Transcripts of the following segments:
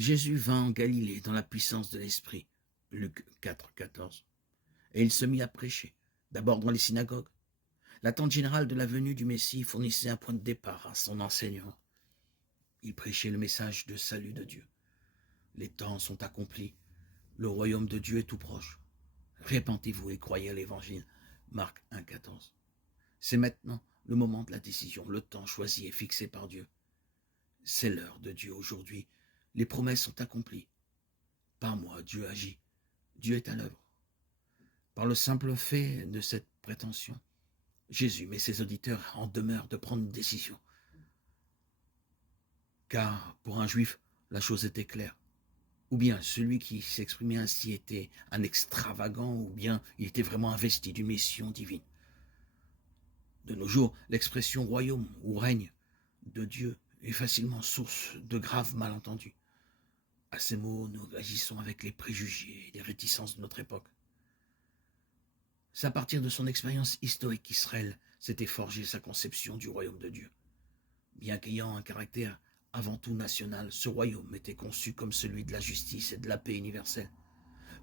Jésus vint en Galilée dans la puissance de l'Esprit. Luc 4, 14. Et il se mit à prêcher, d'abord dans les synagogues. L'attente générale de la venue du Messie fournissait un point de départ à son enseignement. Il prêchait le message de salut de Dieu. Les temps sont accomplis. Le royaume de Dieu est tout proche. Répentez-vous et croyez à l'Évangile. Marc 1, 14. C'est maintenant le moment de la décision, le temps choisi et fixé par Dieu. C'est l'heure de Dieu aujourd'hui. Les promesses sont accomplies. Par moi, Dieu agit. Dieu est à l'œuvre. Par le simple fait de cette prétention, Jésus met ses auditeurs en demeure de prendre une décision. Car pour un juif, la chose était claire. Ou bien celui qui s'exprimait ainsi était un extravagant, ou bien il était vraiment investi d'une mission divine. De nos jours, l'expression royaume ou règne de Dieu est facilement source de graves malentendus. À ces mots, nous agissons avec les préjugés et les réticences de notre époque. C'est à partir de son expérience historique qu'Israël s'était forgé sa conception du royaume de Dieu. Bien qu'ayant un caractère avant tout national, ce royaume était conçu comme celui de la justice et de la paix universelle.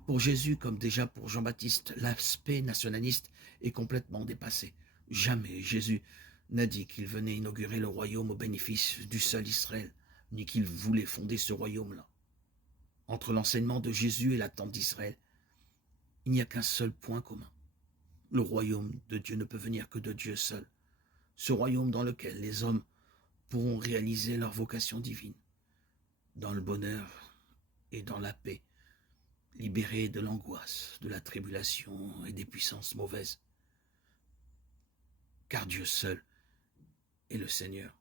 Pour Jésus, comme déjà pour Jean-Baptiste, l'aspect nationaliste est complètement dépassé. Jamais Jésus n'a dit qu'il venait inaugurer le royaume au bénéfice du seul Israël, ni qu'il voulait fonder ce royaume-là. Entre l'enseignement de Jésus et l'attente d'Israël, il n'y a qu'un seul point commun. Le royaume de Dieu ne peut venir que de Dieu seul. Ce royaume dans lequel les hommes pourront réaliser leur vocation divine, dans le bonheur et dans la paix, libérés de l'angoisse, de la tribulation et des puissances mauvaises. Car Dieu seul est le Seigneur.